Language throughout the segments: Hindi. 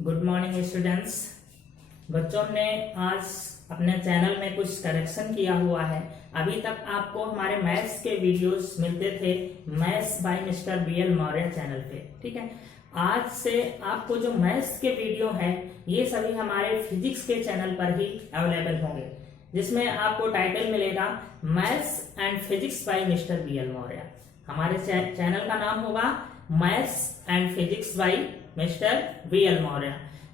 Good morning students. बच्चों ने आज अपने चैनल में कुछ करेक्शन किया हुआ है। अभी तक आपको हमारे मैथ्स के वीडियोस मिलते थे maths by mister BL Maurya channel पे, ठीक है। आज से आपको जो मैथ्स के वीडियो है ये सभी हमारे फिजिक्स के चैनल पर ही अवेलेबल होंगे, जिसमें आपको टाइटल मिलेगा maths and physics bye mister BL Maurya. हमारे चैनल का नाम होगा maths and physics bye mister BL Maurya.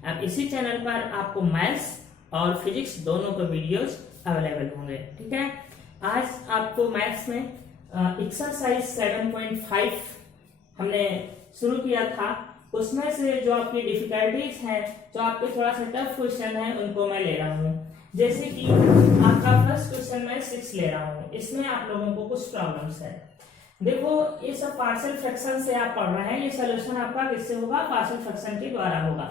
अब इसी चैनल पर आपको मैथ्स और फिजिक्स दोनों के वीडियोस अवेलेबल होंगे, ठीक है। आज आपको मैथ्स में एक्सरसाइज 7.5 हमने शुरू किया था। उसमें से जो आपकी डिफिकल्टीज हैं, जो आपके थोड़ा सा टफ क्वेश्चन है, उनको मैं ले रहा हूँ। जैसे कि आपका फर्स्ट क्वेश्चन मैं 6 ले रहा हूँ। इसमें आप लोगों को कुछ प्रॉब्लम्स है। देखो, ये सब पार्शियल फ्रैक्शन से आप पढ़ रहे हैं। ये सोल्यूशन आपका किससे होगा? पार्शियल फ्रैक्शन के द्वारा होगा।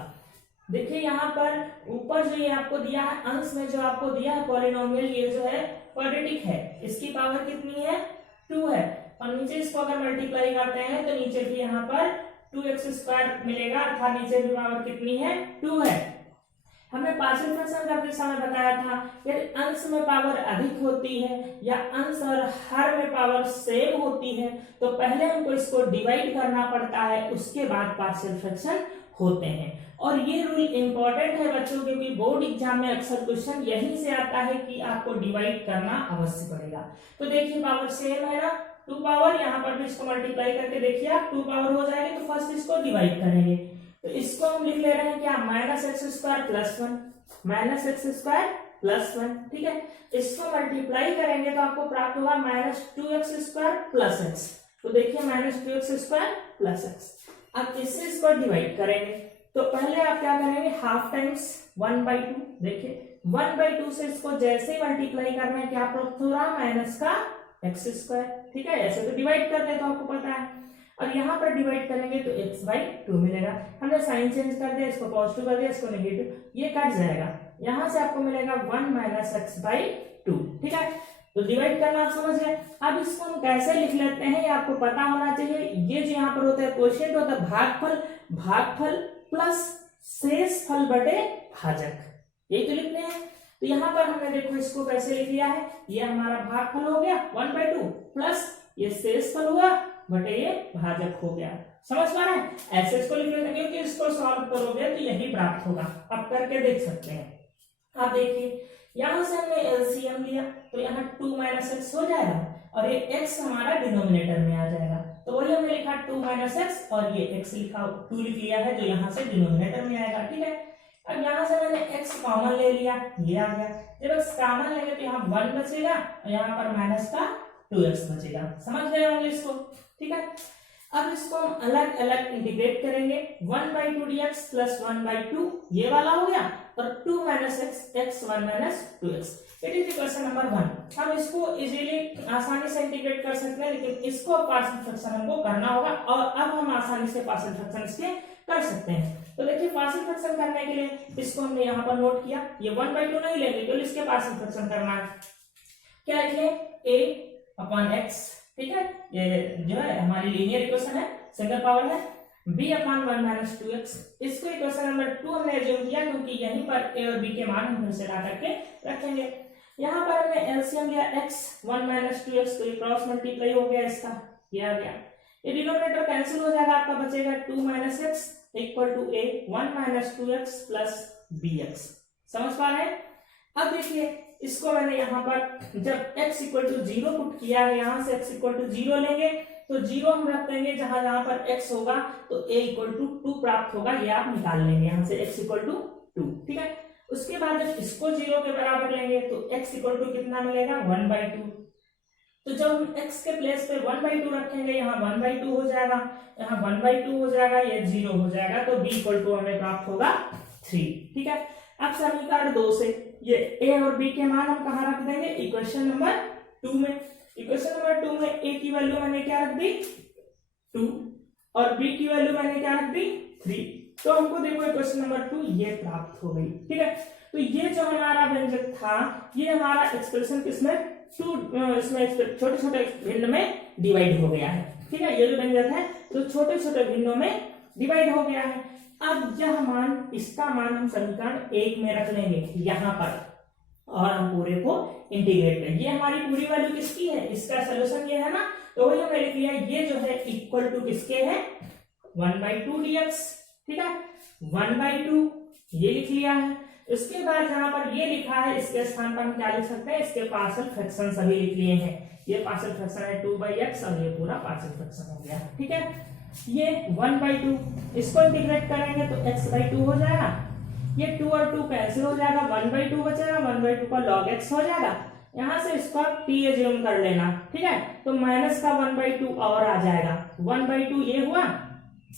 देखिए यहाँ पर ऊपर जो ये आपको दिया है, अंश में जो आपको दिया है पॉलिनोमियल, ये जो है क्वाड्रेटिक है। इसकी पावर कितनी है? 2 है। और नीचे इसको अगर मल्टीप्लाई करते हैं तो नीचे भी यहाँ पर 2x² मिलेगा, अर्थात नीचे भी पावर कितनी है? 2 है। हमने पार्शियल फ्रैक्शन करते समय बताया था यदि अंश में पावर अधिक होती है या अंश और हर में पावर सेम होती है तो पहले हमको इसको डिवाइड करना पड़ता है, उसके बाद पार्शियल फ्रैक्शन होते हैं। और ये रूल इंपॉर्टेंट है बच्चों, क्योंकि बोर्ड एग्जाम में अक्सर क्वेश्चन यहीं से आता है कि आपको डिवाइड करना अवश्य पड़ेगा। तो देखिए पावर सेम है ना, 2 पावर, यहाँ पर भी इसको मल्टीप्लाई करके देखिए आप 2 पावर हो जाएगी। तो फर्स्ट इसको डिवाइड करेंगे, तो इसको हम लिख ले रहे हैं क्या? -x² + 1, -x² + 1, ठीक है। इसको मल्टीप्लाई करेंगे तो आपको प्राप्त होगा -2x² + x। तो देखिए -2x² + x। अब इससे इसको डिवाइड करेंगे तो पहले आप क्या करेंगे? Half times 1/2। देखिए 1/2 से इसको जैसे ही मल्टीप्लाई करना है क्या प्राप्त हो रहा? माइनस का x², ठीक है। ऐसे तो डिवाइड करते हैं तो आपको पता है। और यहाँ पर डिवाइड करेंगे तो x/2 मिलेगा। हमने साइन चेंज कर दिया, इसको पॉजिटिव कर दिया, इसको नेगेटिव, ये कट जाएगा। यहाँ से आपको मिलेगा 1 - x/2, ठीक है। तो डिवाइड करना आप समझ गए। अब इसको हम कैसे लिख लेते हैं ये आपको पता होना चाहिए। ये जो यहाँ पर होता है क्वोशिएंट होता है भागफल, भागफल प्लस शेष फल बटे भाजक, यही तो लिखते हैं। तो यहाँ पर हमने देखो इसको कैसे लिख लिया है, ये हमारा भागफल हो गया 1/2 प्लस ये शेष फल हुआ बटे ये भाजक हो गया। समझ पा रहे हैं? ऐसे इसको लिख लेते हैं क्योंकि इसको सॉल्व करोगे तो यही प्राप्त होगा। अब करके देख सकते हैं। आप देखिए यहां से हमने एलसीएम लिया तो यहाँ 2 - x हो जाएगा और ये x हमारा डिनोमिनेटर में आ जाएगा। तो वही हमने लिखा 2 - x और ये x लिखा 2 लिख लिया है जो यहाँ से डिनोमिनेटर में आएगा, ठीक है। अब यहाँ से मैंने x कॉमन ले लिया, ये आ गया। जब x कॉमन लेंगे तो यहाँ 1 बचेगा और यहाँ पर माइनस का 2x बचेगा। समझ गए होंगे इसको, ठीक है। अब इसको हम अलग अलग इंटीग्रेट करेंगे। 1/2 dx + 1/2 ये वाला हो गया और 2 - x, x 1 - 2x। It is question number 1। हम इसको इजीली आसानी से इंटीग्रेट कर सकते हैं, लेकिन इसको पार्शियल फ्रैक्शन हमको करना होगा और अब हम आसानी से पार्शियल फ्रैक्शन इसके कर सकते हैं। तो देखिए पार्शियल फ्रैक्शन करने के लिए इसको हमने यहाँ पर नोट किया, ये 1/2 नहीं लेंगे तो इसके पार्शियल फ्रैक्शन करना है। क्या लिखे? a/x, ठीक है। ये जो है हमारी लीनियर इक्वेशन है, सिंगल पावर है। b/1 - 2x, इसको इक्वेशन नंबर 2 हमने एज्यूम किया क्योंकि यहीं पर a और b के मान हम फिर से ला करके रखेंगे। यहाँ पर हमने एलसीएम लिया x 1 - 2x, तो ये क्रॉस मल्टीप्लाई हो गया इसका, ये आ गया। ये डिनोमिनेटर कैंसिल हो जाएगा, आपका बचेगा 2 - x = a 1 - 2x + bx। समझ पा रहे हैं? अब देखिए इसको मैंने यहाँ पर जब x = 0 पुट किया है, यहाँ से x = 0 लेंगे तो 0 हम रख देंगे जहां जहां पर x होगा तो a = 2 प्राप्त होगा, ये आप निकाल लेंगे यहाँ से x = 2, ठीक है। उसके बाद जब इसको 0 के बराबर लेंगे तो x = कितना मिलेगा? 1/2। तो जब हम x के प्लेस पे 1/2 रखेंगे, यहाँ 1/2 हो जाएगा, यहाँ 1/2 हो जाएगा, ये 0 हो जाएगा, तो b = हमें प्राप्त होगा 3, ठीक है। अब समीकरण 2 से ये a और b के मान हम कहाँ रख देंगे? इक्वेशन नंबर 2 में। इक्वेशन नंबर 2 में a की वैल्यू मैंने क्या रख दी? 2 और b की वैल्यू मैंने क्या रख दी? 3। तो हमको देखो इक्वेशन नंबर 2 ये प्राप्त हो गई, ठीक है। तो ये जो हमारा व्यंजक था ये हमारा एक्सप्रेशन किसमें? इसमें छोटे छोटे भिन्न में डिवाइड हो गया है, ठीक है। ये जो व्यंजक है तो छोटे छोटे भिन्नों में डिवाइड हो गया है। अब यह मान, इसका मान हम समीकरण 1 में रख लेंगे यहां पर, और हम पूरे को इंटीग्रेट करेंगे। ये हमारी पूरी वैल्यू किसकी है, इसका सोल्यूशन ये है ना, तो वही हमने लिख लिया, ये जो है इक्वल टू किसके है, 1/2 dx, ठीक है, 1/2 ये लिख लिया है। उसके बाद जहां पर ये लिखा है इसके स्थान पर हम क्या लिख सकते हैं, इसके पार्शियल फ्रैक्शन सभी लिख लिए हैं। ये पार्शियल फ्रैक्शन है 2/x और ये पूरा पार्शियल फ्रैक्शन हो गया, ठीक है। ये 1/2 इसको इंटीग्रेट करेंगे तो x/2 हो जाएगा, ये 2 और 2 कैंसिल हो जाएगा, 1/2 बचेगा, 1/2 का log x हो जाएगा। यहां से इसको t एज्यूम कर लेना, ठीक है, तो माइनस का 1/2 और आ जाएगा, 1/2 ये हुआ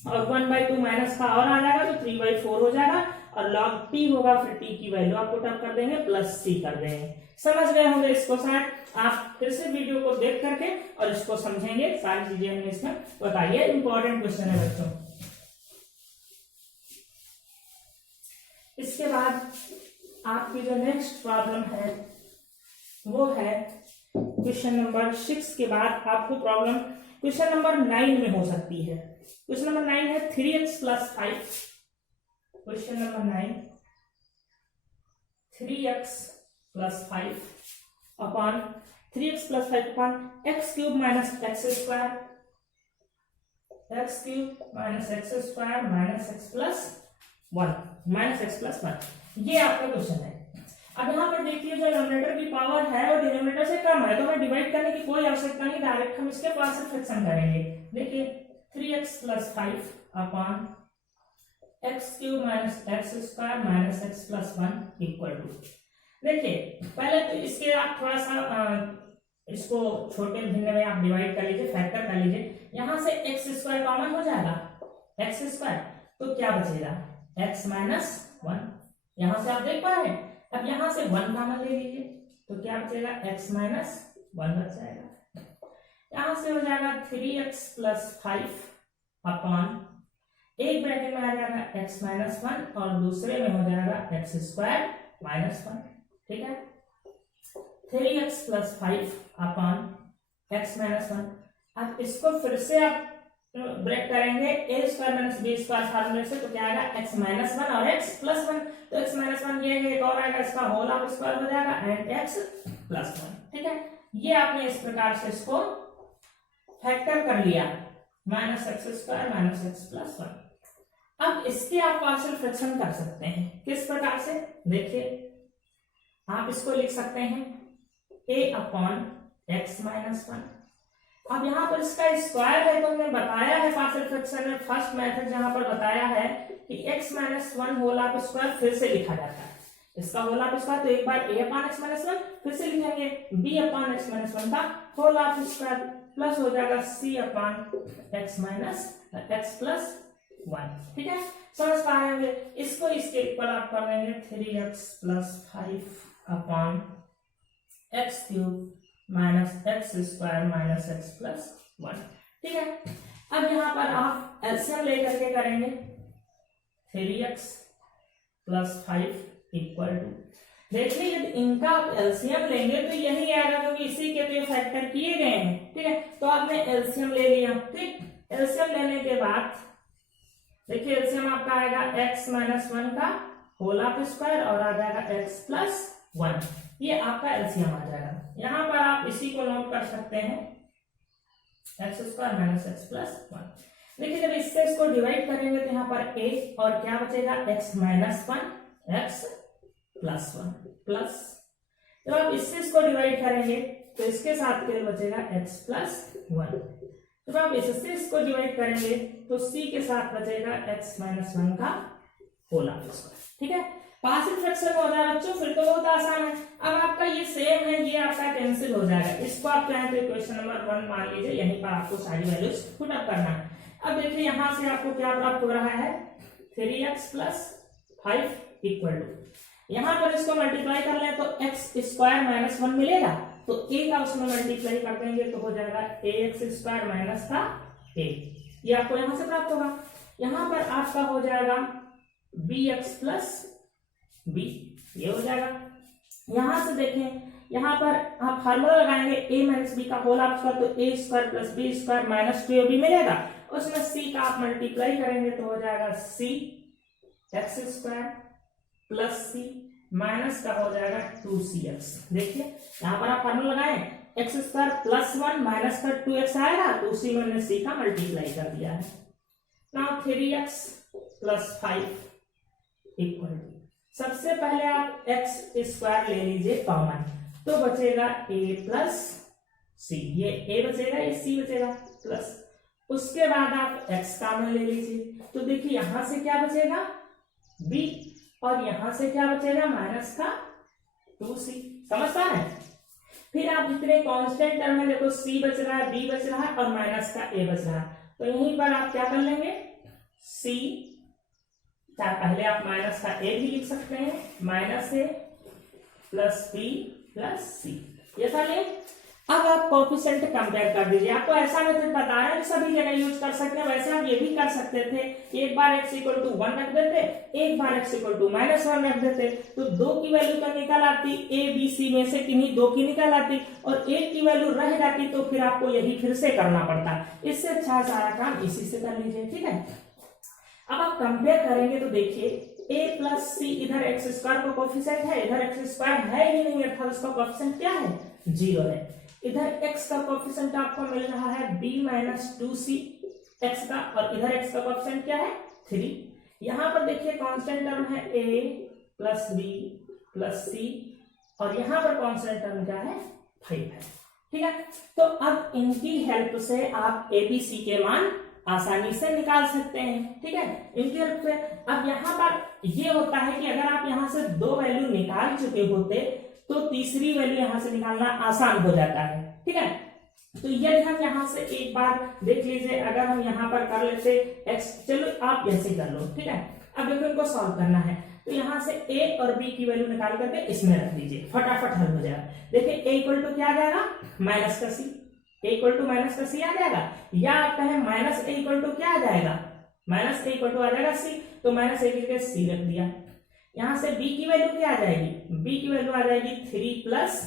और 1/2 माइनस का और आ जाएगा तो 3/4 हो जाएगा, और log t होगा, फिर t की वैल्यू आप पुट अप कर देंगे, प्लस c कर देंगे। समझ गए होंगे इसको शायद, आप फिर से वीडियो को देख करके और इसको समझेंगे, सारी चीजें हमने इसमें बताइए। इंपॉर्टेंट क्वेश्चन है बच्चों। इसके बाद आपकी जो नेक्स्ट प्रॉब्लम है वो है क्वेश्चन नंबर 6 के बाद आपको प्रॉब्लम क्वेश्चन नंबर 9 में हो सकती है। क्वेश्चन नंबर 9 है 3x + 5, question number 9 3x + 5 upon 3x + 5 upon x³ - x² -x + 1 ये आपका क्वेश्चन है। अब यहाँ पर देखिए जो डिनोमिनेटर की पावर है वो डिनोमिनेटर से कम है, तो हमें डिवाइड करने की कोई आवश्यकता नहीं, डायरेक्ट हम इसके पार्शियल फ्रैक्शन करेंगे। देखिए 3x + 5 upon x³ - x² - x + 1 equal to, देखिए पहले तो इसके आप थोड़ा सा इसको छोटे भिन्न में आप डिवाइड कर लीजिए, फैक्टर कर लीजिए। यहां से x² कॉमन हो जाएगा, x², तो क्या बचेगा x - 1, यहां से आप देख पा रहे हैं। अब यहां से 1 कॉमन ले लीजिए तो क्या बचेगा, x - 1 बच जाएगा। यहां से हो जाएगा 3x + 5 अपॉन, एक ब्रैकेट में आ जाएगा x - 1 और दूसरे में हो जाएगा x² - 1, ठीक है। 3x + 5 upon x - 1। अब इसको फिर से आप ब्रेक करेंगे, a² - b² फार्मूले से, तो क्या आएगा x - 1 और x + 1, तो x - 1 ये एक और आएगा, इसका होल ऑफ स्क्वायर हो जाएगा एंड x + 1, ठीक है। ये आपने इस प्रकार से इसको फैक्टर कर लिया, -x² - x + 1। अब इसके आप पार्शियल फ्रैक्शन कर सकते हैं, किस प्रकार से, देखिए आप इसको लिख सकते हैं a अपॉन x - 1। अब यहाँ पर इसका स्क्वायर है, तो हमने बताया है पार्शियल फ्रैक्शन में फर्स्ट मेथड जहां पर बताया है कि x - 1 होल ऑफ स्क्वायर फिर से लिखा जाता है, इसका होल ऑफ स्क्वायर, तो एक बार a अपॉन x - 1 फिर से लिखेंगे b अपॉन x - 1 का होल ऑफ स्क्वायर, प्लस हो जाएगा c अपॉन x + 1, ठीक है। समझ पा रहे होंगे, इसको इसके इक्वल आप कर लेंगे 3x + 5 upon x³ - x² - x + 1, ठीक है। अब यहाँ पर आप एलसीएम लेकर के करेंगे, 3x + 5 इक्वल टू, देखिए यदि इनका आप एलसीएम लेंगे तो यही आएगा, क्योंकि इसी के तो फैक्टर किए गए हैं, ठीक है। तो आपने एलसीएम ले लिया, ठीक। एलसीएम लेने के बाद देखिए एलसीएम आपका आएगा x - 1 का होल ऑफ स्क्वायर और आ जाएगा x + 1, ये आपका एलसीएम आ जाएगा। यहां पर आप इसी को नोट कर सकते हैं, x² - x + 1। देखिए जब इससे इसको डिवाइड करेंगे तो यहाँ पर a और क्या बचेगा, x - 1 x + 1 प्लस, जब आप इससे इसको डिवाइड करेंगे तो इसके साथ केवल बचेगा x + 1। जब आप इससे इसको डिवाइड करेंगे तो c के साथ बचेगा x - 1 का होल ऑफ स्क्वायर, ठीक है। पार्शियल फ्रैक्शन हो जाएगा बच्चों, फिर तो बहुत आसान है। अब आपका ये सेम है, ये आपका कैंसिल हो जाएगा, इसको आप चाहें तो इक्वेशन नंबर 1 मान लीजिए, यहीं पर आपको सारी वैल्यूज पुट अप करना है। अब देखिए यहां से आपको क्या प्राप्त हो रहा है, 3x + 5 इक्वल टू, यहां पर इसको मल्टीप्लाई कर लें तो x² - 1 मिलेगा, तो a का उसमें मल्टीप्लाई कर देंगे तो हो जाएगा ax² - का a, ये आपको यहां से प्राप्त होगा। यहां पर आपका हो जाएगा bx + b, ये हो जाएगा। यहां से देखें, यहां पर आप फार्मूला लगाएंगे a - b का होल ऑफ स्क्वायर, तो a² + b² - 2ab मिलेगा, उसमें c का आप मल्टीप्लाई करेंगे तो हो जाएगा c एक्स स्क्वायर प्लस सी माइनस का हो जाएगा 2cx। देखिए यहाँ पर आप फार्मूला लगाएं, एक्स स्क्वायर प्लस 1 माइनस का 2x आएगा तो उसी में मैंने सी का मल्टीप्लाई कर दिया है। Now 3x plus 5 equal to, सबसे पहले आप एक्स स्क्वायर ले लीजिए कॉमन, तो बचेगा a प्लस सी, ये a बचेगा ये c बचेगा प्लस, उसके बाद आप x कॉमन ले लीजिए, तो देखिए यहां से क्या बचेगा b और यहां से क्या बचेगा माइनस का 2c। समझ पा रहे हैं? फिर आप जितने कांस्टेंट टर्म है देखो c बच रहा है, b बच रहा है और माइनस का a बच रहा है, तो यहीं पर आप क्या कर लेंगे c, पहले आप माइनस का a भी लिख सकते हैं, minus a plus b plus c, ये था ले। अब आप कोफिशिएंट कंपेयर कर दीजिए, आपको ऐसा मेथड बता रहे हैं सभी जगह यूज कर सकते हैं, वैसे आप ये भी कर सकते थे, एक बार x इक्वल टू 1 रख देते, एक बार x इक्वल टू -1 रख देते, तो 2 की वैल्यू तो निकल आती, a b c में से किन्हीं 2 की निकल आती और 1 की वैल्यू रह जाती, तो फिर आपको यही फिर से करना पड़ता। इससे अच्छा सारा काम इसी से कर लीजिए, ठीक है। अब आप कंपेयर करेंगे तो देखिए a प्लस सी, इधर एक्स स्क्वायर का कोफिशिएंट है, इधर एक्स स्क्वायर है ही नहीं, अर्थात उसका कोफिशिएंट क्या है 0 है। इधर x का कोफिशिएंट आपको मिल रहा है b माइनस 2c x का, और इधर x का कोफिशिएंट क्या है 3। यहाँ पर देखिए कांस्टेंट टर्म है a plus b plus c और यहाँ पर कांस्टेंट टर्म क्या है 5 है, ठीक है। तो अब इनकी हेल्प से आप a b c के मान आसानी से निकाल सकते हैं, ठीक है, इनकी हेल्प से। अब यहाँ पर ये होता है कि अगर आप यहाँ से 2 वैल्यू निकाल चुके होते तो तीसरी वैल्यू यहां से निकालना आसान हो जाता है, ठीक है। तो यदि हम यहां से एक बार देख लीजिए, अगर हम यहां पर कर लेते x, चलो आप ऐसे कर लो, ठीक है। अब देखो इनको सॉल्व करना है, तो यहां से a और b की वैल्यू निकाल करके इसमें रख दीजिए, फटाफट हल हो जाएगा। देखिए a इक्वल टू क्या आ जाएगा माइनस का c, a equal to minus का c आ जाएगा, या आप कहें माइनस a इक्वल टू क्या आ जाएगा, माइनस a इक्वल टू आ जाएगा c, तो माइनस a की जगह c रख दिया। यहां से b की वैल्यू क्या आ जाएगी, b की वैल्यू आ जाएगी 3 प्लस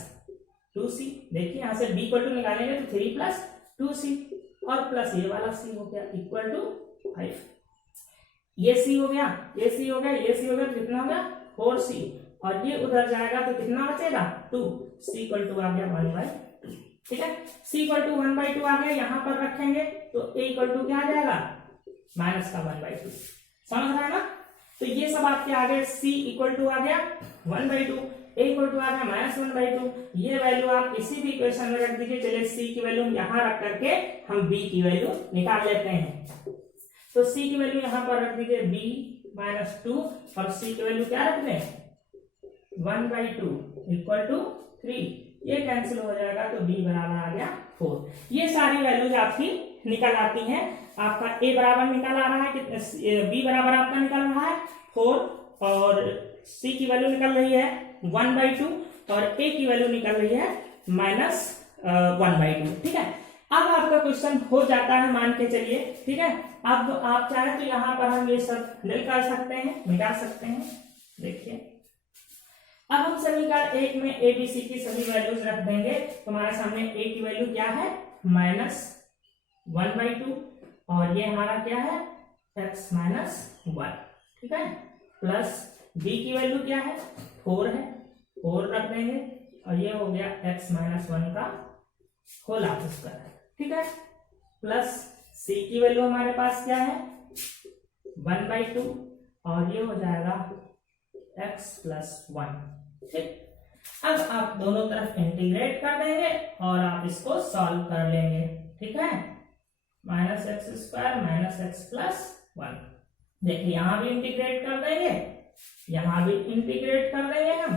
2c। देखिए यहां से b इक्वल टू निकालेंगे तो 3 प्लस 2c और प्लस ये वाला c हो गया इक्वल टू 5। ये c हो गया, ये c हो गया, ये c हो गया, तो कितना हो गया 4c, और ये उधर जाएगा तो कितना बचेगा 2, c इक्वल टू आ गया 1/2, ठीक है। c इक्वल टू 1/2 आ गया, यहां पर रखेंगे तो a इक्वल टू क्या आ जाएगा माइनस का 1/2। समझ रहा है ना? तो ये सब आपके आ गए, c इक्वल टू आ गया 1/2, a इक्वल टू आ गया -1/2। ये वैल्यू आप किसी भी इक्वेशन में रख दीजिए। चलिए c की वैल्यू यहां रख करके हम b की वैल्यू निकाल लेते हैं। तो c की वैल्यू यहां पर रख दीजिए b - 2 और c की वैल्यू क्या रख दें 1/2 इक्वल टू 3, ये कैंसिल हो जाएगा तो b बराबर आ गया 4। ये सारी वैल्यूज आपकी निकल आती हैं। आपका a बराबर निकल आ रहा है, b बराबर आपका निकल रहा है 4 और c की वैल्यू निकल रही है 1/2 और a की वैल्यू निकल रही है -1/2, ठीक है। अब आपका क्वेश्चन हो जाता है मान के चलिए, ठीक है। अब आप चाहे तो यहाँ पर हम ये सब निकाल सकते हैं, मिटा सकते हैं। देखिए अब हम समीकरण 1 में a b c की सभी वैल्यूज रख देंगे, तो हमारे सामने a की वैल्यू क्या है -1/2 और ये हमारा क्या है x - 1, ठीक है, प्लस b की वैल्यू क्या है 4 है, 4 रख देंगे और ये हो गया x - 1 का होल स्क्वायर, ठीक है, प्लस c की वैल्यू हमारे पास क्या है 1/2 और ये हो जाएगा x + 1, ठीक। अब आप दोनों तरफ इंटीग्रेट कर देंगे और आप इसको सॉल्व कर लेंगे, ठीक है, -x² - x + 1। देखिए यहां भी इंटीग्रेट कर देंगे, यहां भी इंटीग्रेट कर देंगे, हम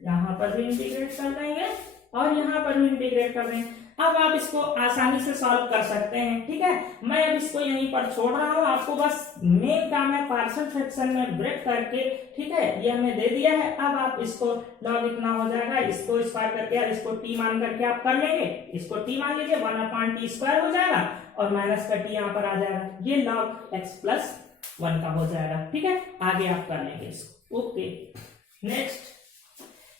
यहां पर भी इंटीग्रेट कर देंगे और यहां पर भी इंटीग्रेट कर देंगे। अब आप इसको आसानी से सॉल्व कर सकते हैं, ठीक है। मैं अब इसको यहीं पर छोड़ रहा हूं, आपको बस मेन काम है पार्शियल फ्रैक्शन में ब्रेक करके, ठीक है, ये हमने दे दिया है। अब आप इसको लॉग इतना हो जाएगा, इसको स्क्वायर करके और इसको t मान करके आप कर लेंगे, इसको t मान लीजिए 1/t² हो जाएगा और माइनस का t यहाँ पर आ जाएगा, ये log x + 1 का हो जाएगा, ठीक है। आगे आप कर लेंगे इसको, ओके। नेक्स्ट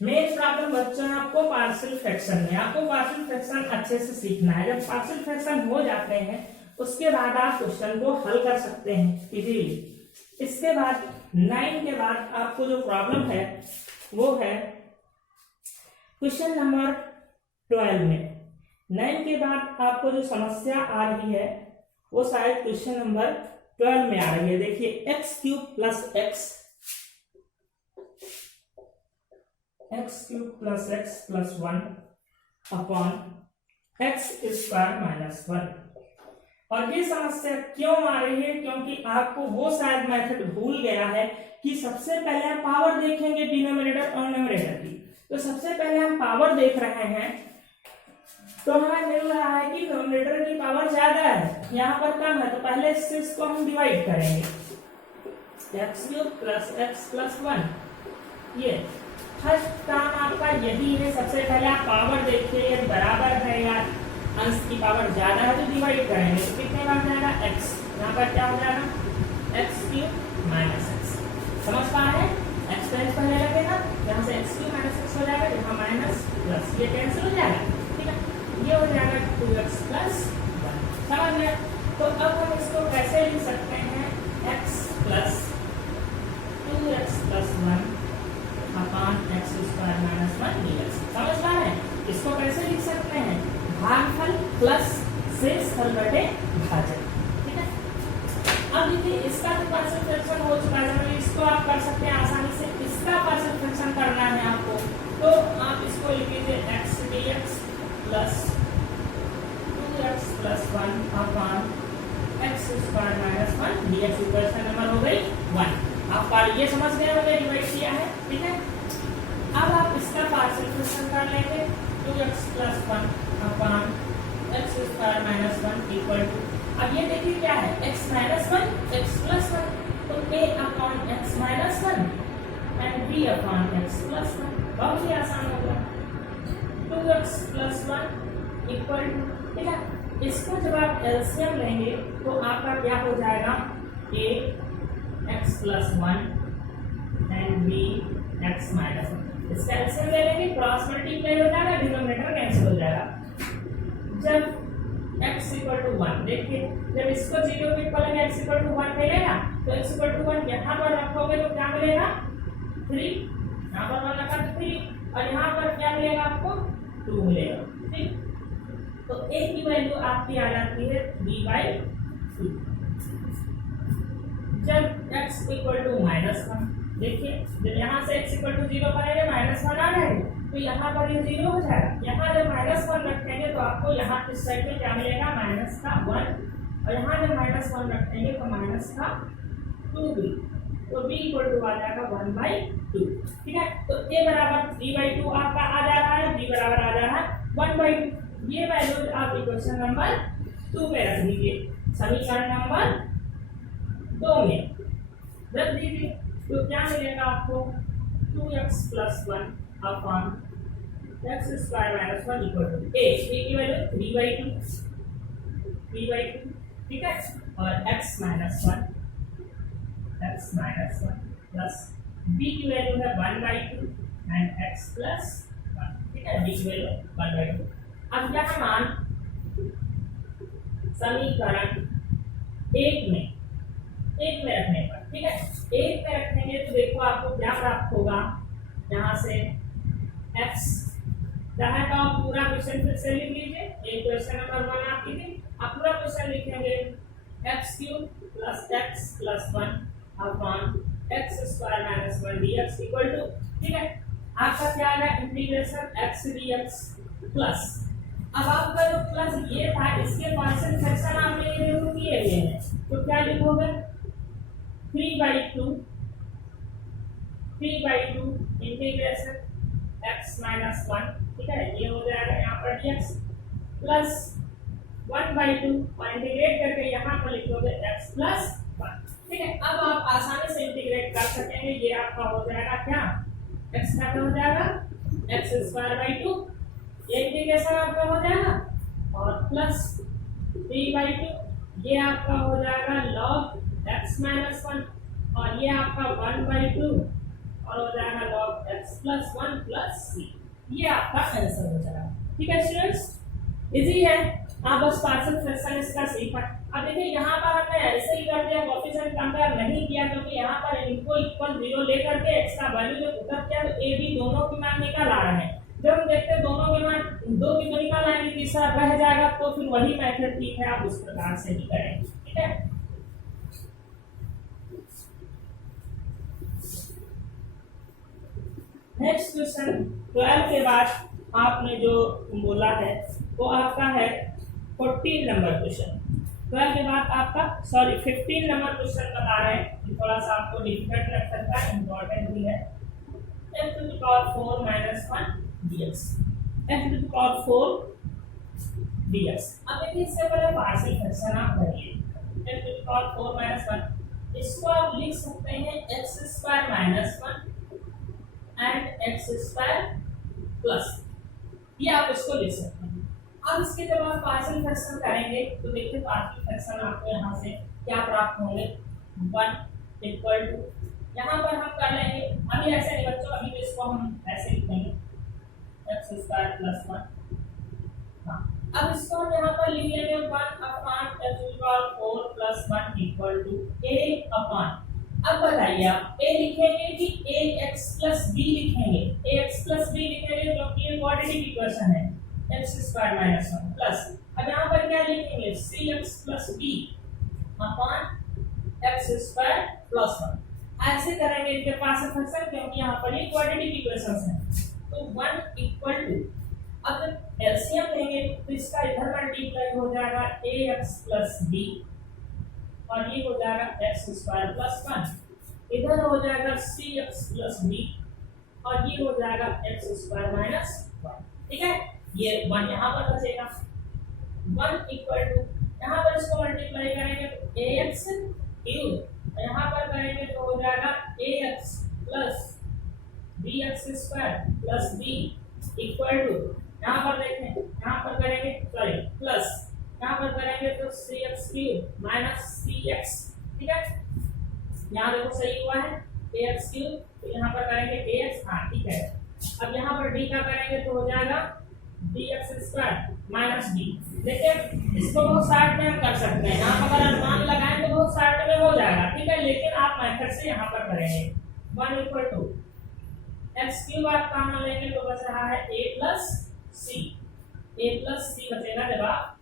मेन प्रॉब्लम बच्चों आपको पार्शियल फ्रैक्शन में, आपको पार्शियल फ्रैक्शन अच्छे से सीखना है। जब पार्शियल फ्रैक्शन हो जाते हैं उसके बाद आप क्वेश्चन को हल कर सकते हैं इजीली। इसके बाद 9 के बाद आपको जो प्रॉब्लम है वो है क्वेश्चन नंबर 12 में। 9 के बाद आपको जो समस्या आ रही है वो शायद क्वेश्चन नंबर 12 में आ रही है। देखिए x cube plus X plus 1 upon X square minus 1। और ये समस्या क्यों आ रही है? क्योंकि आपको वो शायद मेथड भूल गया है कि सबसे पहले हम पावर देखेंगे डिनोमिनेटर और न्यूमरेटर की। तो सबसे पहले हम पावर देख रहे हैं, तो हमें मिल रहा है कि डिनोमिनेटर की पावर ज्यादा है, यहाँ पर कम है, तो पहले इसको हम डिवाइड करेंगे। X cube plus X plus 1। ये फर्स्ट काम आपका यही है। सबसे पहले आप पावर देखिए, यदि बराबर है या अंश की पावर ज्यादा है तो डिवाइड करेंगे, तो कितने बार जाएगा एक्स, यहाँ पर क्या हो जाएगा एक्स क्यूब माइनस एक्स। समझ पा रहे हैं? एक्स पहले लगेगा, यहाँ से एक्स क्यूब माइनस एक्स हो जाएगा, यहाँ माइनस प्लस, ये कैंसिल हो जाएगा, ठीक है, ये हो जाएगा 2x प्लस 1। समझ गए? तो अब हम इसको कैसे लिख सकते हैं? x plus 2x plus 1 upon X square minus 1 dx। समझ पा रहे हैं? इसको कैसे लिख सकते हैं? भागफल प्लस शेष फल बटे भाजक, ठीक है। अब देखिए इसका तो पार्शियल फ्रैक्शन हो चुका है, इसको आप कर सकते हैं आसानी से। इसका पार्शियल फ्रैक्शन करना है आपको, तो आप इसको लिख लीजिए x dx plus 2x plus 1 upon X square minus 1 dx। Equation number हो गई 1। आप ये समझ गए मैंने डिवाइड किया है, ठीक है। अब आप इसका पार्शियल फ्रैक्शन कर लेंगे, 2x plus 1 upon X square minus 1 equal to, अब ये देखिए क्या है, x माइनस 1 x प्लस 1, तो a upon x minus 1 and b upon x plus 1। बहुत ही आसान हो गया। 2x प्लस 1 इक्वल टू, ठीक है। इसको जब आप एलसीएम लेंगे तो आपका क्या हो जाएगा, a x plus 1 and b x minus 1। इसका एलसीएम ले लेंगे, क्रॉस मल्टीप्लाई हो जाएगा, डिनोमिनेटर कैंसिल हो जाएगा। जब x इक्वल टू 1, देखिए जब इसको 0 पे पढ़ेंगे x इक्वल टू 1 मिलेगा, तो x इक्वल टू 1 यहाँ पर रखोगे तो क्या मिलेगा 3, यहाँ पर 1 रखा तो 3, और यहाँ पर क्या मिलेगा आपको 2 मिलेगा, ठीक। तो a की वैल्यू आपकी आ जाती है b/2। जब x इक्वल टू माइनस 1, देखिए जब यहाँ से x इक्वल टू 0 करेंगे माइनस 1 आ जाएगा, तो यहाँ पर ये 0 हो जाएगा। यहाँ जब माइनस 1 रखेंगे तो आपको यहाँ इस साइड में क्या मिलेगा, माइनस का 1, और यहाँ जब माइनस 1 रखेंगे तो माइनस का 2b, तो b इक्वल टू आ जाएगा 1/2, ठीक है। तो a बराबर 3/2 आपका आ जा रहा है, b बराबर आ जा रहा है 1/2। ये वैल्यू आप इक्वेशन नंबर 2 में रख दीजिए, समीकरण नंबर 2 में रख दीजिए, तो क्या मिलेगा आपको 2x plus 1 upon X square minus 1 equal to a की वैल्यू 3/2, ठीक है, और x माइनस 1 प्लस b की वैल्यू है 1/2 एंड x प्लस 1, ठीक है, b की वैल्यू 1/2। अब यहाँ मान समीकरण 1 में रखने पर, ठीक है, 1 में रखेंगे तो देखो आपको क्या प्राप्त होगा, यहाँ से x चाहे तो आप पूरा क्वेश्चन फिर से लिख लीजिए, एक क्वेश्चन नंबर 1 आप लीजिए, आप पूरा क्वेश्चन लिखेंगे X cube plus X plus 1 upon X square minus 1 dx equal to, ठीक है, आपका क्या आ गया इंटीग्रेशन x dx प्लस, अब आपका जो प्लस ये था इसके पार्शियल फ्रैक्शन आपने ये देखो किए हुए हैं, तो क्या लिखोगे 3/2 इंटीग्रेशन x माइनस 1, ठीक है, ये हो जाएगा यहाँ पर dx प्लस 1/2 और इंटीग्रेट करके यहाँ पर लिखोगे x प्लस 1, ठीक है। अब आप आसानी से इंटीग्रेट कर सकेंगे, ये आपका हो जाएगा क्या, x का हो जाएगा x²/2, ये इंटीग्रेशन आपका हो जाएगा, और प्लस 3/2 ये आपका हो जाएगा log x माइनस 1, और ये आपका 1/2 और हो जाएगा log x plus 1 plus c। ये आपका आंसर हो जाएगा, ठीक है स्टूडेंट्स, इजी है। आप बस पार्शियल फ्रैक्शन इसका सीखा। अब देखिए यहाँ पर हमने ऐसे ही कर दिया, कोएफिशिएंट कंपेयर नहीं किया क्योंकि यहाँ पर इनको इक्वल 0 लेकर के x का वैल्यू जब पुटअप किया तो a b दोनों की मान निकाल आ रहे हैं। जब हम देखते हैं दोनों के मान दो की तो निकाल आएंगे, तीसरा रह जाएगा, तो फिर वही मेथड ठीक है, आप उस प्रकार से ही करेंगे। ठीक है, नेक्स्ट क्वेश्चन 12 के बाद आपने जो बोला है वो आपका है 14 नंबर क्वेश्चन। 12 के बाद आपका 15 नंबर क्वेश्चन बता रहे हैं, थोड़ा सा आपको डिफिकल्ट लग सकता है, इंपॉर्टेंट भी है। x to the power 4 minus 1 dx, x to the power 4 dx। अब देखिए इससे पहले पार्शियल फ्रैक्शन आप करिए, x to the power 4 minus 1, इसको आप लिख सकते हैं x square minus 1 and x square plus, ये आप इसको लिख सकते हैं। अब इसके जब आप पार्शियल फ्रैक्शन करेंगे तो देखिए पार्शियल फ्रैक्शन आपको यहाँ से क्या प्राप्त होंगे, 1 इक्वल टू, यहाँ पर हम कर लेंगे, अभी ऐसे नहीं बच्चों, अभी तो इसको हम ऐसे लिखेंगे x स्क्वायर प्लस 1। हाँ, अब इसको हम यहाँ पर लिख लेंगे 1 upon x to the power 4 plus 1 equal to a upon, अब बताइए आप a लिखेंगे कि ax प्लस b लिखेंगे, ax प्लस b लिखेंगे क्योंकि ये क्वाड्रेटिक इक्वेशन है, x स्क्वायर माइनस 1 प्लस, अब यहाँ पर क्या लिखेंगे cx plus b upon x square plus 1। ऐसे करेंगे इनके पास फंक्शन, क्योंकि यहाँ पर ये क्वाड्रेटिक इक्वेशंस हैं, तो 1 इक्वल टू, अब जब एलसीएम लेंगे तो इसका इधर मल्टीप्लाई हो जाएगा ax प्लस b और ये हो जाएगा x स्क्वायर प्लस 1, इधर हो जाएगा cx प्लस b और ये हो जाएगा x स्क्वायर माइनस 1। ठीक है, ये 1 यहाँ पर बचेगा, 1 इक्वल टू, यहाँ पर इसको मल्टीप्लाई करेंगे तो ax क्यूब, यहाँ पर करेंगे तो हो जाएगा ax plus bx square plus b equal to, यहाँ पर देखें, यहाँ पर करेंगे सॉरी प्लस, यहाँ पर करेंगे तो cx क्यूब माइनस cx। ठीक है, यहाँ देखो सही हुआ है ax क्यूब, तो यहाँ पर करेंगे ax, हाँ ठीक है। अब यहाँ पर d का करेंगे तो हो जाएगा dx स्क्वायर माइनस d। देखिए इसको बहुत शॉर्ट में हम कर सकते हैं, यहाँ पर अगर अनुमान लगाएं तो बहुत शॉर्ट में हो जाएगा। ठीक है, लेकिन आप मेथड से यहाँ पर करेंगे 1 इक्वल टू एक्स क्यूब, आप कॉमन लेंगे तो बच रहा है a प्लस सी बचेगा जब आप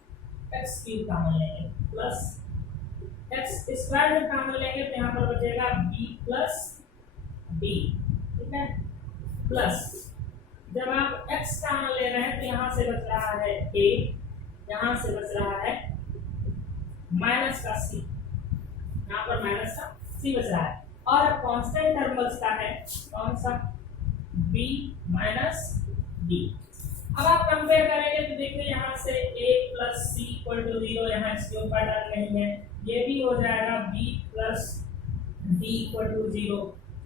एक्स क्यूब कॉमन लेंगे, प्लस एक्स स्क्वायर जब कॉमन लेंगे तो यहाँ पर बचेगा b प्लस d। ठीक है, प्लस जब आप x कॉमन ले रहे हैं तो यहाँ से बच रहा है a, यहाँ से बच रहा है माइनस का c, यहाँ पर माइनस का c बच रहा है, और कांस्टेंट टर्म बचता है कौन सा, b माइनस d। अब आप कंपेयर करेंगे तो देखिए यहाँ से a plus C equal to 0, यहाँ इसके ऊपर टर्म नहीं है, ये भी हो जाएगा b plus d equal to 0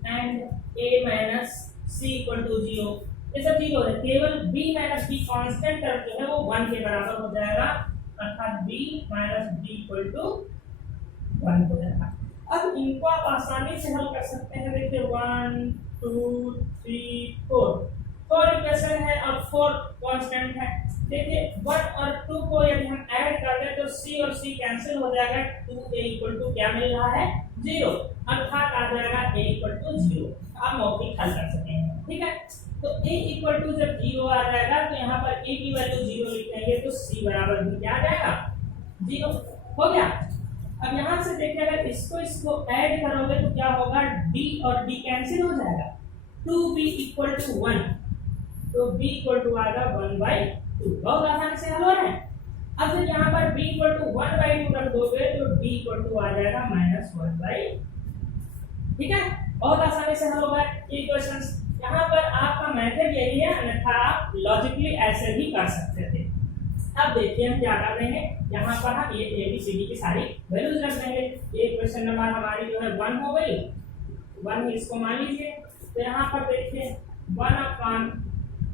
and a minus c equal to 0, ये सब 0 है, केवल b minus d constant term जो है वो 1 के बराबर हो जाएगा, अर्थात b minus d equal to 1 हो जाएगा। अब इनको आप आसानी से हल कर सकते हैं, देखिए 1 2 3 4 इक्वेशन है और 4 कांस्टेंट है। देखिए 1 और 2 को यदि हम ऐड कर दें तो c और c कैंसिल हो जाएगा, 2a इक्वल टू क्या मिल रहा है 0, अर्थात आ जाएगा a इक्वल टू 0। आप मौखिक हल कर सकेंगे। ठीक है, तो a इक्वल टू जब 0 आ जाएगा तो यहाँ पर a की वैल्यू 0 लिखेंगे तो c बराबर भी क्या आ जाएगा 0 हो गया। अब यहाँ से देखिए अगर इसको ऐड करोगे तो क्या होगा, d और d कैंसिल हो जाएगा, 2b इक्वल टू 1, तो b इक्वल टू आएगा 1/2, बहुत आसानी से हल हो रहा है। अब जब यहाँ पर b इक्वल टू 1/2 रख दोगे तो d इक्वल टू आ जाएगा -1/2। ठीक है, बहुत आसानी से हल होगा ये इक्वेशंस। यहाँ पर आपका मेथड यही है, अन्यथा आप लॉजिकली ऐसे भी कर सकते थे। अब देखिए हम क्या कर रहे हैं, यहाँ पर हम ये ABCD की सारी वैल्यूज रख देंगे। ये क्वेश्चन नंबर हमारी जो है 1 हो गई, 1 इसको मान लीजिए, तो यहाँ पर देखिए 1 upon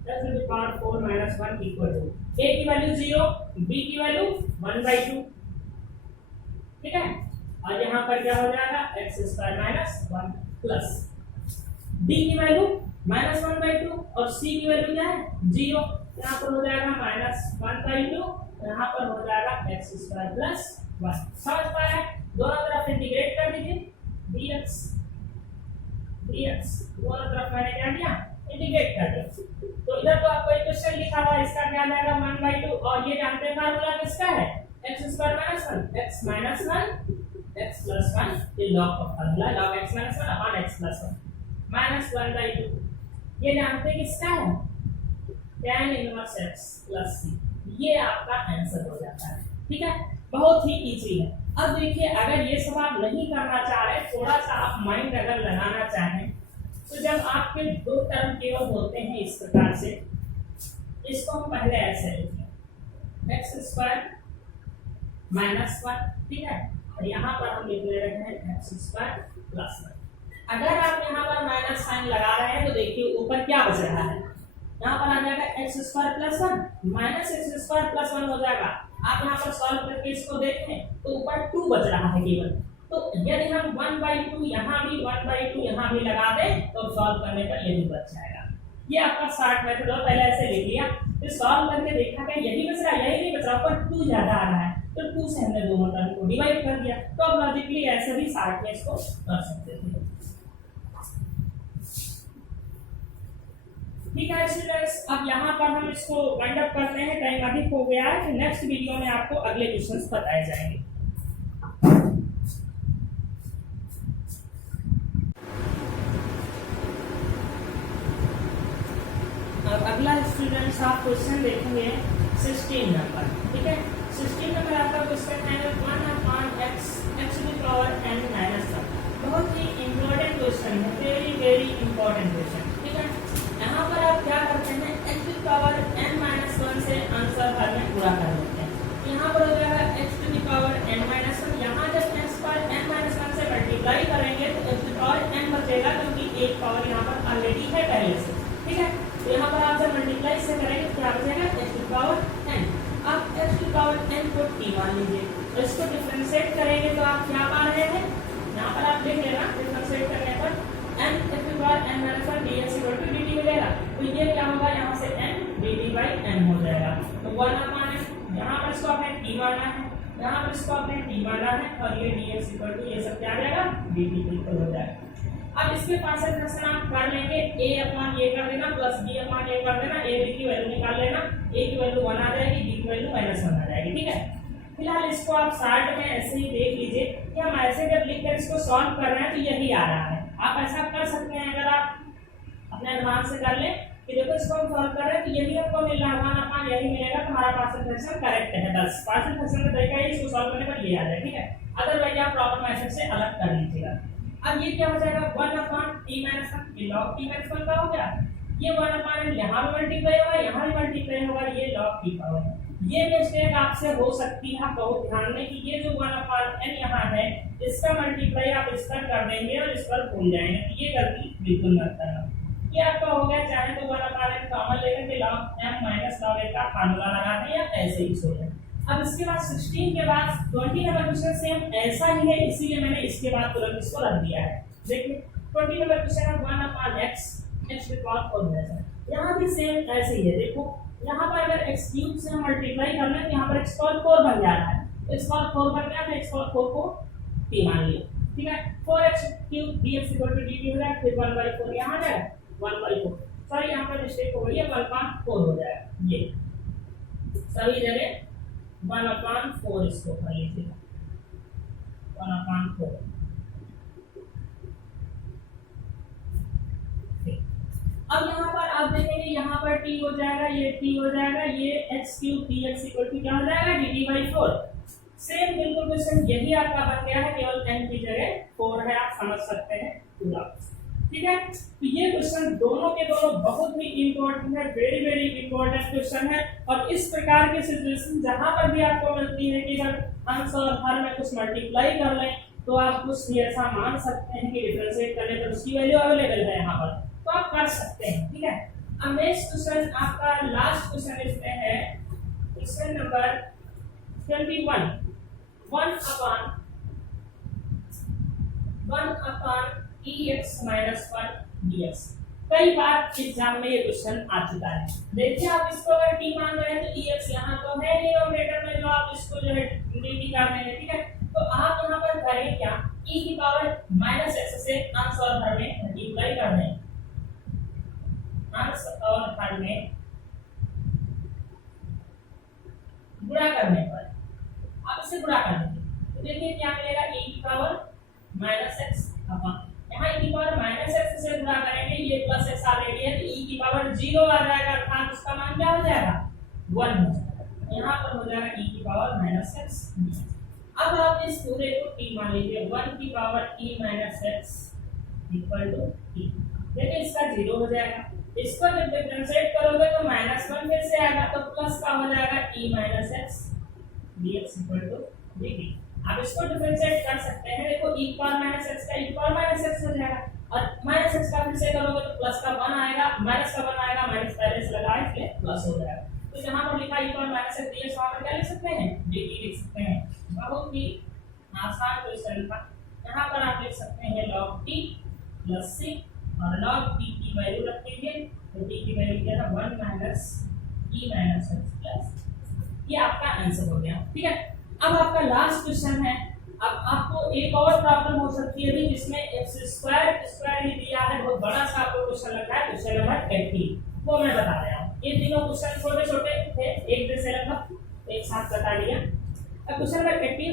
10⁻⁴ minus 1 equal to a की वैल्यू 0, b की वैल्यू 1/2। ठीक है, और यहाँ पर क्या हो जाएगा x square minus 1 plus d की वैल्यू -1/2 और c की वैल्यू क्या है 0, यहाँ पर हो जाएगा -1/2 यहाँ पर हो जाएगा एक्स स्क्वायर प्लस 1। समझ पा रहे हैं? दोनों तरफ इंटीग्रेट कर दीजिए, dx dx दोनों तरफ मैंने क्या किया, इंटीग्रेट कर दिया। तो इधर तो आपको इक्वेशन लिखा हुआ है, इसका क्या जाएगा 1/2, और ये जानते हैं फार्मूला किसका है, x square minus 1 x minus 1 x plus 1, ये लॉग का फार्मूला है, log x minus 1 upon x plus 1 minus 1/2। ये जानते हैं किसका है, tan inverse x plus c। ये आपका आंसर हो जाता है। ठीक है, बहुत ही इजी है। अब देखिए, अगर ये सब आप नहीं करना चाह रहे, थोड़ा सा आप माइंड अगर लगाना चाहें, तो जब आपके दो टर्म केवल होते हैं इस प्रकार से, इसको हम पहले ऐसे लिखें एक्स स्क्वायर माइनस 1, ठीक है, और यहाँ पर हम लिख ले रहे हैं एक्स स्क्वायर प्लस 1। अगर आप यहाँ पर माइनस साइन लगा रहे हैं तो देखिए ऊपर क्या बच रहा है, यहाँ पर आ जाएगा x square plus 1 minus x square plus 1 हो जाएगा। आप यहाँ पर सॉल्व करके इसको देखें तो ऊपर 2 बच रहा है केवल। तो यदि हम 1/2 यहाँ भी 1/2 यहाँ भी लगा दें तो सॉल्व करने पर यही बच जाएगा। ये आपका शॉर्ट मेथड है, पहले ऐसे लिख लिया, फिर सॉल्व करके देखा कि यही बच रहा है, यही नहीं बच रहा, ऊपर 2 ज्यादा आ रहा है, तो 2 से हमने दोनों टर्म को डिवाइड कर दिया। तो अब लॉजिकली ऐसे भी शॉर्ट में इसको कर सकते थे। ठीक है स्टूडेंट्स, अब यहाँ पर हम इसको वाइंड अप करते हैं, टाइम अधिक हो गया है। फिर नेक्स्ट वीडियो में आपको अगले क्वेश्चंस बताए जाएंगे। अब अगला स्टूडेंट्स आप क्वेश्चन देखेंगे 16 नंबर। ठीक है, 16 नंबर आपका क्वेश्चन है 1/x (n-1). बहुत ही इम्पोर्टेंट क्वेश्चन है, वेरी वेरी इम्पोर्टेंट क्वेश्चन। ठीक है, यहाँ पर आप क्या करते हैं, x⁻n-1 से आंसर भर में पूरा कर लेते हैं। यहाँ पर हो जाएगा x⁻n-1। यहाँ जब x⁻n-1 से मल्टीप्लाई करेंगे तो x⁻n बचेगा, क्योंकि एक पावर यहाँ पर ऑलरेडी है पहले से। ठीक है, तो यहाँ पर आप जब मल्टीप्लाई से करेंगे तो क्या बचेगा x⁻n। अब x⁻n को t मान लीजिए, तो इसको डिफरेंशिएट करेंगे तो आप क्या पा रहे हैं, यहाँ पर आप लिख लेना, डिफरेंशिएट करने पर n⁻n-1 dx/dt मिलेगा। तो ये क्या होगा, यहाँ से n dt/n हो जाएगा। तो 1/n, यहाँ पर इसको आपने t माना है, यहाँ पर इसको आपने t माना है, और ये dx ये सब क्या आ जाएगा dt बिल्कुल हो जाएगा। अब इसके पास फ्रैक्शन आप कर लेंगे, a/a कर देना प्लस b/a कर देना, a b की वैल्यू निकाल लेना, a की वैल्यू 1 आ जाएगी, b की वैल्यू -1 आ जाएगी। ठीक है, फिलहाल इसको आप शार्ट में ऐसे ही देख लीजिए कि हम ऐसे जब लिखकर इसको सॉल्व कर रहे हैं तो यही आ रहा है। आप ऐसा कर सकते हैं, अगर आप अपने अनुमान से कर लें कि देखो इसको हम सॉल्व कर रहे हैं तो यही आपको मिल रहा है 1/, यही मिलेगा, तो हमारा पार्शियल फ्रैक्शन करेक्ट है। बस पार्शियल फ्रैक्शन का तरीका है, इसको सॉल्व करने पर ये आ जाए। ठीक है, अदरवाइज आप प्रॉपर मेथड से अलग कर लीजिएगा। अब ये क्या हो जाएगा 1/t-1, ये log t-1 का हो गया, ये 1/n यहाँ भी मल्टीप्लाई होगा, यहाँ भी मल्टीप्लाई होगा, ये log t का होगा। ये मिस्टेक आपसे हो सकती है, आप बहुत ध्यान में कि ये जो 1/n यहाँ है इसका मल्टीप्लाई आप इस पर कर देंगे और इस पर भूल जाएंगे, ये गलती बिल्कुल मत करना। ये आपका हो गया, चाहे तो 1/n कॉमन लेकर के log m minus log a का फार्मूला लगा दें या ऐसे ही छोड़ दें। अब इसके बाद 16 के बाद 20 नंबर क्वेश्चन सेम ऐसा ही है, इसीलिए मैंने इसके बाद तुरंत इसको रख दिया है। देखिए 20 नंबर क्वेश्चन है 1/x (x⁴) यहाँ भी सेम ऐसे ही है। देखो यहाँ पर अगर x³ से हम मल्टीप्लाई कर लें तो यहाँ पर x⁴ बन जा रहा है, x⁴ बन गया, तो x⁴ को t मान लिया। ठीक है, 4x³ dx/dt हो जाएगा, फिर 1/4 यहाँ आ जाएगा, 1/4 सॉरी यहाँ पर मिस्टेक हो गई है, 1/4 हो जाएगा। ये सभी जगह 1/4 इसको कर लीजिएगा, 1/4। अब यहाँ पर आप देखेंगे, यहाँ पर t हो जाएगा, ये t हो जाएगा, ये x³ dx क्या हो जाएगा dt/4। सेम बिल्कुल क्वेश्चन यही आपका बन गया है, केवल n की जगह 4 है, आप समझ सकते हैं पूरा। ठीक है, तो ये क्वेश्चन दोनों के दोनों बहुत ही इंपॉर्टेंट है, वेरी वेरी इंपॉर्टेंट क्वेश्चन है। और इस प्रकार के सिचुएशन जहां पर भी आपको मिलती है कि अगर अंश और हर में कुछ मल्टीप्लाई कर लें तो आप कुछ भी ऐसा मान सकते हैं कि डिफरेंशिएट करने पर उसकी वैल्यू अवेलेबल है यहाँ पर, तो आप कर सकते हैं। ठीक है, अब नेक्स्ट क्वेश्चन आपका लास्ट क्वेश्चन इसमें है क्वेश्चन नंबर 21, 1/(ex−1) dx। कई बार एग्जाम में ये क्वेश्चन आ चुका है। देखिए आप इसको अगर टी मान रहे हैं तो ex यहाँ तो है नहीं ऑपरेटर में, जो आप इसको जो है dt कर देंगे, ठीक है। तो आप यहाँ पर करें क्या, e की पावर -x से अंश और हर में मल्टीप्लाई कर दें, अंश और हर में गुणा करने पर आप इसे गुणा कर देंगे तो देखिए क्या मिलेगा, e की पावर -x अपॉन यहाँ e की पावर -x से गुणा करेंगे, ये प्लस x ऑलरेडी है तो e की पावर 0 आ जाएगा, अर्थात उसका मान क्या हो जाएगा 1 हो जाएगा। यहाँ पर हो जाएगा e की पावर -x। अब आप इस पूरे को t मान लीजिए, 1 की power e -x equal to t। देखिए इसका 0 हो जाएगा, इसको जब डिफरेंशिएट करोगे तो -1 फिर से आएगा तो प्लस का हो जाएगा e -x dx equal to dt। आप इसको डिफरेंशिएट कर सकते हैं, देखो e पावर -x का e पावर -x हो जाएगा और -x का फिर से करोगे तो प्लस का 1 आएगा, माइनस का 1 आएगा, माइनस पहले से लगा इसलिए प्लस हो जाएगा। तो जहां पर लिखा e पावर -x dx वहां पर क्या लिख सकते हैं, dt लिख सकते हैं। बहुत ही आसान क्वेश्चन था। यहाँ पर आप लिख सकते हैं log t प्लस c और log t की वैल्यू रखेंगे तो t की वैल्यू क्या है 1 minus e minus x plus, ये आपका आंसर हो गया, ठीक है। अब आपका लास्ट क्वेश्चन है। अब आपको एक और प्रॉब्लम हो सकती है जिसमें x² ही दिया है, बहुत बड़ा सा आपको क्वेश्चन लगा है, क्वेश्चन नंबर 18 वो मैं बता रहा हूँ। ये तीनों क्वेश्चन छोटे छोटे थे, एक जैसे लगभग एक साथ बता दिया। अब क्वेश्चन नंबर 18,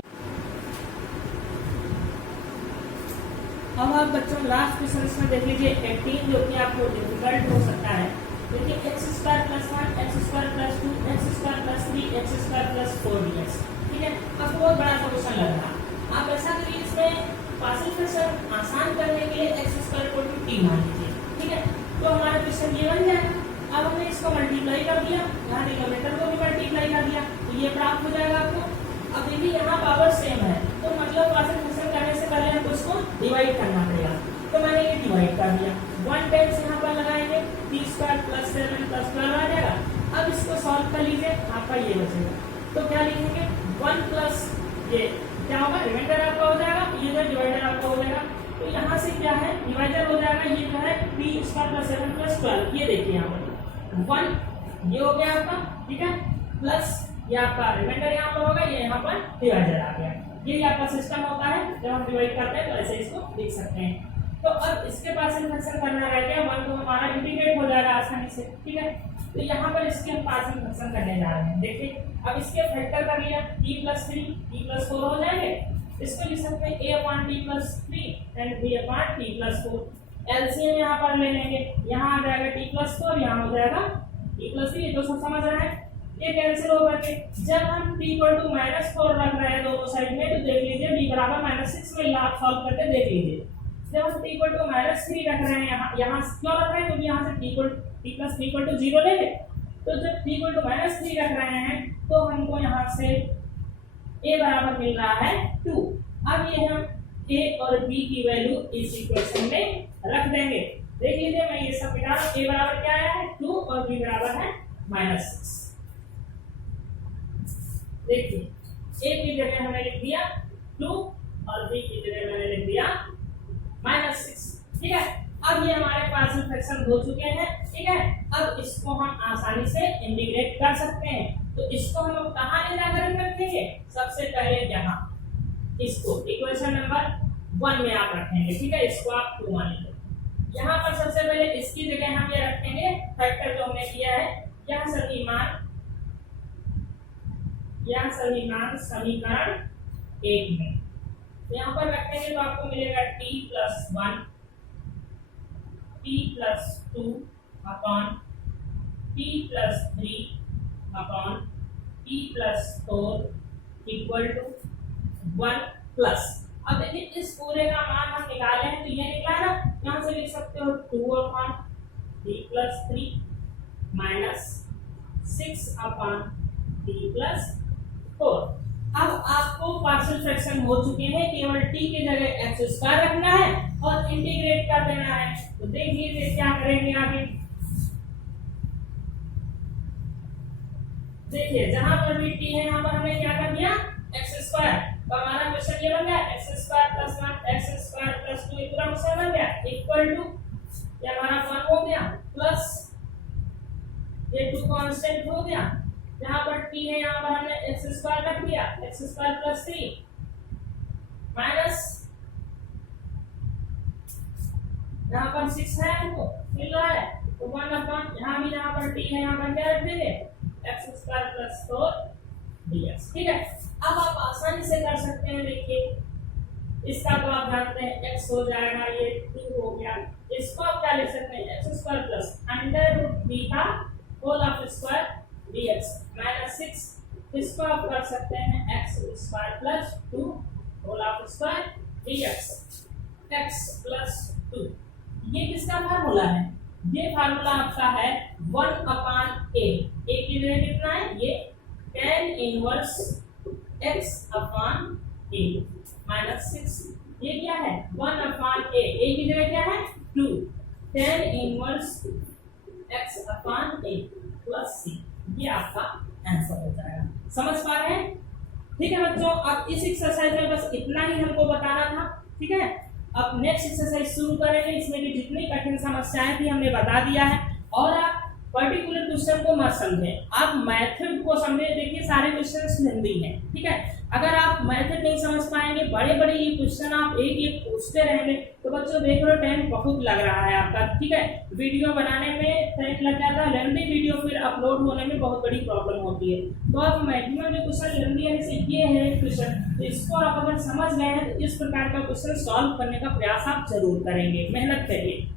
अब आप बच्चों लास्ट क्वेश्चन इसमें देख लीजिए 18 जो कि आपको डिफिकल्ट हो सकता है। देखिए x² + 1 x² + 2 x² + 3 x² + 4 dx, ठीक है। अब बहुत बड़ा सा क्वेश्चन लग रहा है, आप ऐसा करिए इसमें पार्शियल फ्रैक्शन आसान करने के लिए x² को t मान लीजिए, ठीक है। तो हमारा क्वेश्चन ये बन जाएगा। अब हमने इसको मल्टीप्लाई कर दिया, यहाँ डिनोमिनेटर को भी मल्टीप्लाई कर दिया तो ये प्राप्त हो जाएगा आपको। अब देखिए यहाँ पावर सेम है तो मतलब पार्शियल फ्रैक्शन करने से पहले हमको इसको डिवाइड करना पड़ेगा, तो मैंने ये डिवाइड कर दिया। 1 टाइम्स यहाँ पर लगाएंगे t² + 7 + 12 आ जाएगा। अब इसको सॉल्व कर लीजिए, आपका ये बचेगा तो क्या लिखेंगे 1 प्लस ये क्या होगा, रिमाइंडर आपका हो जाएगा, ये जो डिवाइडर आपका हो जाएगा। तो यहाँ से क्या है डिवाइडर हो जाएगा, ये जो है t² + 7 + 12, ये देखिए यहाँ पर 1 ये हो गया आपका, ठीक है, प्लस ये आपका रिमाइंडर यहाँ पर होगा, ये यहाँ पर डिवाइडर आ गया। यही आपका सिस्टम होता है, जब हम डिवाइड करते हैं तो ऐसे इसको लिख सकते हैं। तो अब इसके पार्शियल फ्रैक्शन करना रह गया, 1 तो हमारा इंटीग्रेट हो जाएगा आसानी से, ठीक है। तो यहाँ पर इसके हम पार्शियल फ्रैक्शन करने जा रहे हैं। देखिए अब इसके फैक्टर कर लिया, t + 3 t + 4 हो जाएंगे, इसको लिख सकते हैं a/t + 3 एंड b/t + 4। एलसीएम यहाँ पर ले लेंगे, यहाँ आ जाएगा t + 4, यहाँ हो जाएगा t + 3, ये तो सब समझ रहे हैं। ये कैंसिल होकर के जब हम t = -4 रख रहे हैं दोनों साइड में तो देख लीजिए b = -6 में लाभ सॉल्व करके देख लीजिए। जब हम t = -3 रख रहे हैं, यहाँ क्यों रख रहे हैं, क्योंकि यहाँ से t + 3 = 0 लेंगे। तो जब t = -3 रख रहे हैं तो हमको यहाँ से a बराबर मिल रहा है 2। अब ये हम a और b की वैल्यू इस इक्वेशन में रख देंगे। देख लीजिए मैं ये सब मिटा रहा हूं, a बराबर क्या आया है 2 और b बराबर है -6। देखिए a की जगह हमने लिख दिया 2 और b की जगह मैंने लिख दिया -6, ठीक है। अब ये हमारे पार्शियल फ्रैक्शन हो चुके हैं, ठीक है। अब इसको हम आसानी से इंटीग्रेट कर सकते हैं। तो इसको हम कहाँ ले जाकर रखेंगे, सबसे पहले यहाँ इसको इक्वेशन नंबर 1 में आप रखेंगे, ठीक है। इसको आप 2 मान लीजिए। यहाँ पर सबसे पहले इसकी जगह हम ये रखेंगे फैक्टर जो हमने किया है, यह सभी मान समीकरण 1 में यहाँ पर रखेंगे तो आपको मिलेगा t + 1 t + 2 upon t + 3 upon t + 4 equal to 1 plus. अब देखिए इस पूरे का मान हम निकाले हैं तो ये निकला ना, यहाँ से लिख सकते हो 2 upon t + 3 minus 6 upon t + 4। अब आपको पार्शियल फ्रैक्शन हो चुके हैं, केवल t की जगह x² रखना है और इंटीग्रेट कर देना है। तो देख लीजिए क्या करेंगे आगे। देखिए जहां पर भी t है यहाँ पर हमने क्या कर दिया x²। तो हमारा क्वेश्चन ये बन गया x² + 1 x² + 2 पूरा क्वेश्चन बन गया इक्वल टू ये हमारा 1 हो गया प्लस ये 2 कांस्टेंट हो गया, यहाँ पर t है, यहाँ पर हमने एक्स स्क्वायर रख दिया, एक्स स्क्वायर प्लस 3 माइनस यहाँ पर 6 है हमको मिल रहा है, तो 1 अपॉन यहाँ भी यहाँ पर t है, यहाँ पर क्या रख देंगे एक्स स्क्वायर प्लस 4 dx। ठीक है, अब आप आसानी से कर सकते हैं। देखिए इसका तो आप जानते हैं x हो जाएगा, ये 2 हो गया, इसको आप क्या लिख सकते हैं X square plus under root beta whole of square dx minus 6, इसको आप कर सकते हैं X square plus 2 whole of square dx x plus 2। ये किसका फार्मूला है? ये फार्मूला आपका है 1 अपॉन a, की जगह कितना है ये tan inverse x upon a minus 6, ये क्या है 1 अपॉन a, की जगह क्या है 2 tan inverse x upon a plus c, ये आपका आंसर हो जाएगा। समझ पा रहे हैं? ठीक है बच्चों, अब इस एक्सरसाइज में बस इतना ही हमको बताना था। ठीक है, अब नेक्स्ट एक्सरसाइज शुरू करेंगे, इसमें भी जितनी कठिन समस्याएं थी हमने बता दिया है। और आप पर्टिकुलर क्वेश्चन को मत समझें, आप मेथड को समझे। देखिए सारे क्वेश्चन हिंदी हैं, ठीक है, अगर आप मेथड नहीं समझ पाएंगे, बड़े बड़े ये क्वेश्चन आप एक एक पूछते रहेंगे, तो बच्चों देख लो टाइम बहुत लग रहा है आपका। ठीक है, वीडियो बनाने में टाइम लग जाता है, लेंथी वीडियो फिर अपलोड होने में बहुत बड़ी प्रॉब्लम होती है। तो आप मैक्सिमम जो क्वेश्चन लेंथी है, जैसे ये है क्वेश्चन, तो इसको आप अगर समझ गए हैं तो इस प्रकार का क्वेश्चन सॉल्व करने का प्रयास आप जरूर करेंगे, मेहनत करिए।